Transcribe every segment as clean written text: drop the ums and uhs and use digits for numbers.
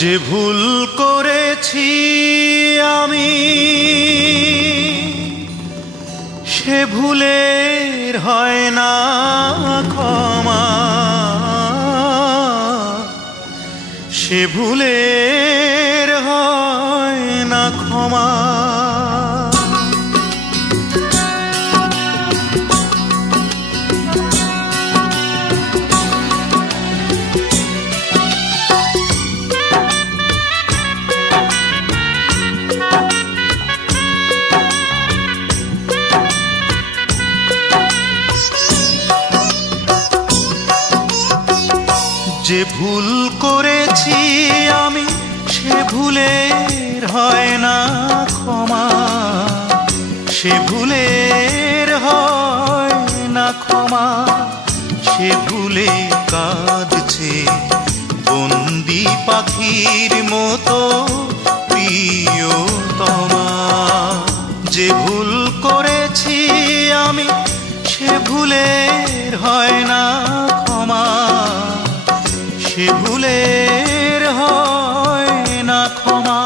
যে ভুল করেছি আমি সে ভুলের হয় না ক্ষমা, সে ভুলের হয় না ক্ষমা। যে ভুল করেছি আমি সে ভুলের হয় না ক্ষমা, সে ভুলের হয় না ক্ষমা। সে ভুলে কাঁদছে বন্দি পাখির মতো প্রিয়তমা। যে ভুল করেছি আমি সে ভুলের হয় না ক্ষমা, সে ভুলের হয় না ক্ষমা।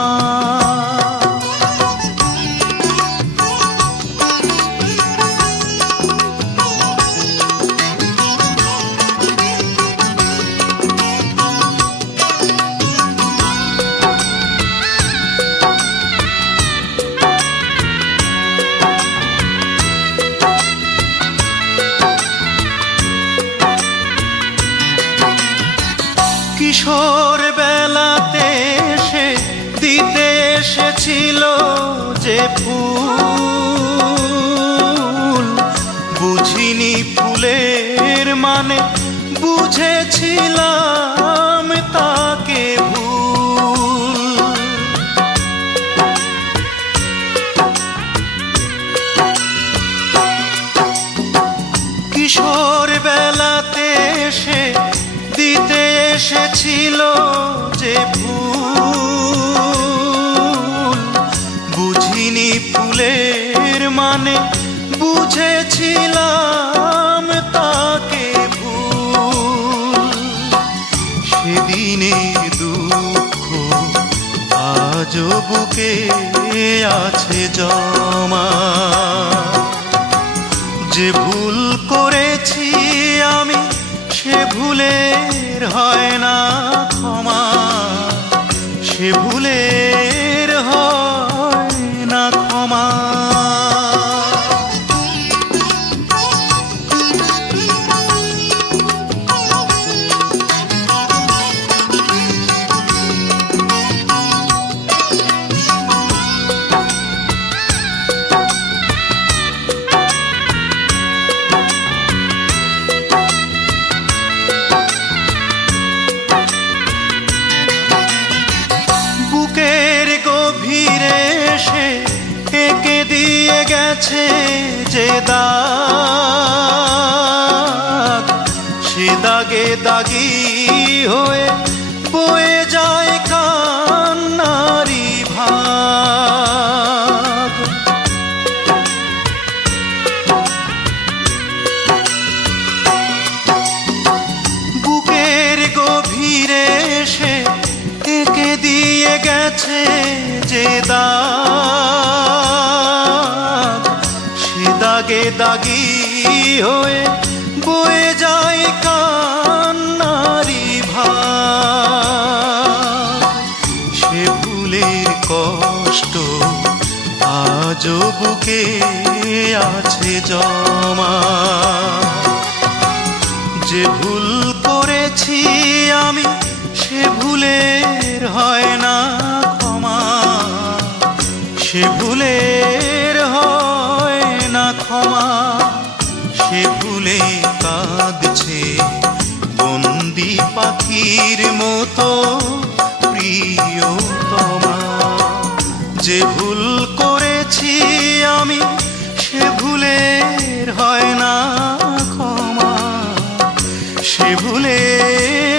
কিশোর বেলাতে সে দিতে এসেছিল যে ফুল, বুঝিনি ফুলের মানে, বুঝেছিলাম তাকে ভুল। কিশোর বেলাতে সে দিতে এসেছিল যে ফুল, বুঝিনি ফুলের মানে, বুঝেছিলাম তাকে ভুল। সেদিনের দুঃখ আজও বুকে আছে জমা। যে ভুল করেছি আমি সে ভুলের হয় না ক্ষমা, সে ভুলের হয় না ক্ষমা। বুকের গভীরে সে এঁকে দিয়ে গেছে যে দাগ, সে দাগে দাগি হয়ে বয়ে যায় কান্নারি ভাগ। বুকের গভীরে সে এঁকে দিয়ে গেছে যে দাগ, সে দাগে দাগি হয়ে বয়ে যায় কান্নারি ভাগ। সে ভুলের কষ্ট আজও বুকে আছে জমা। যে ভুল করেছি আমি সে ভুলের হয় না ক্ষমা, সে ভুলের হয় না ক্ষমা। সে ভুলে কাঁদছে বন্দি পাখির মতো প্রিয়তমা। যে ভুল করেছি আমি সে ভুলের হয় না ক্ষমা, সে ভুলের